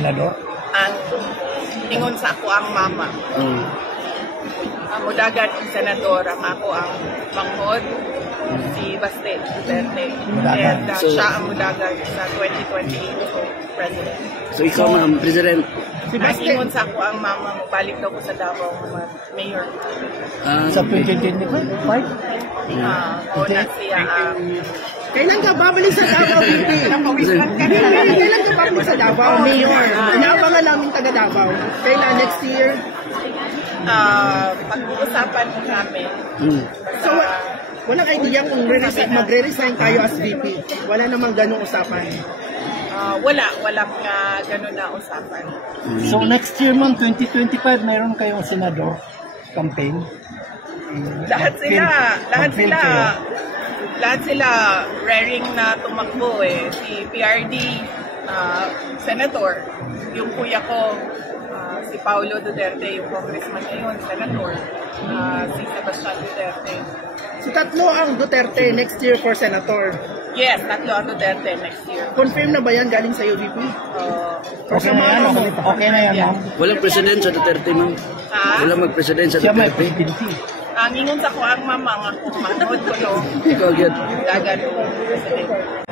senador? Ang ingon sa ako ang mama. Ang mudagan ang senador, ang ako ang manghod, si Baste Duterte. And siya ang mudagan sa 2028 president. So ikaw ma'am, President. Ang ingon sa ako ang mama, balik daw ko sa Davao mayor. Sa 2025? O na siya Kailan ka babalik sa Davao, VP? Kailan ka babalik sa Davao, Mayor? Inaabangan namin taga Davao. Kailan? Next year? Pag-uusapan namin. So, walang idea kung magre-resign tayo as VP. Wala namang ganong usapan. Walang ganun na usapan. So next year ma'am, 2025, mayroon kayong senador campaign? Lahat sila raring na tumakbo eh. Si PRD, senator. Yung kuya ko, si Paulo Duterte, yung congressman ngayon, senator. Si Sebastian Duterte. So tatlo ang Duterte next year for senator. Yes, tatlo ang Duterte next year. Confirm na ba yan galing sa'yo, VP? Okay na yan, okay na yan ma'am. Walang president sa Duterte ma'am. Walang mag-president sa Siya may Duterte. presidency. Ang ingon sa ko ang mama nga kung manod ko no. Ikaw agad. Dagan ko president.